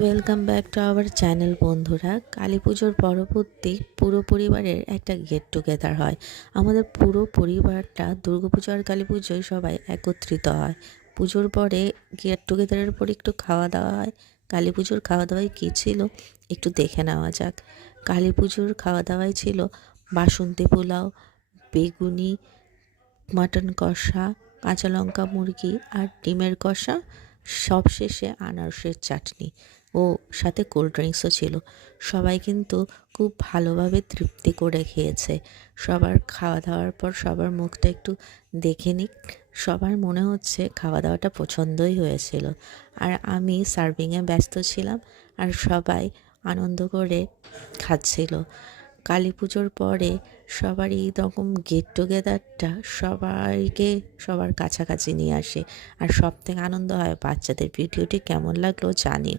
Welcome back to our channel বন্ধুরা। কালী পুজোর পরবর্তী পুরো পরিবারের একটা গেট টুগেদার হয়। আমাদের পুরো পরিবারটা দুর্গাপুজো আর কালী পুজোয় সবাই একত্রিত হয়। পুজোর পরে গেট টুগেদারের পর একটু খাওয়া দাওয়া হয়। কালী পুজোর খাওয়া দাওয়ায় কী ছিল একটু দেখে নেওয়া যাক। কালী পুজোর খাওয়া দাওয়ায় ছিল বাসন্তী পোলাও, বেগুনি, মাটন কষা, কাঁচা লঙ্কা মুরগি আর ডিমের কষা, সবশেষে আনারসের চাটনি ও সাথে কোল্ড ড্রিঙ্কসও ছিল। সবাই কিন্তু খুব ভালোভাবে তৃপ্তি করে খেয়েছে। সবার খাওয়া দাওয়ার পর সবার মুখটা একটু দেখে নিক। সবার মনে হচ্ছে খাওয়া দাওয়াটা পছন্দই হয়েছিল। আর আমি সার্ভিংয়ে ব্যস্ত ছিলাম আর সবাই আনন্দ করে খাচ্ছিল। কালী পুজোর পরে সবার এই রকম গেট টুগেদারটা সবাইকে সবার কাছাকাছি নিয়ে আসে। আর সবথেকে আনন্দ হয় বাচ্চাদের। ভিডিওটি কেমন লাগলো জানিও।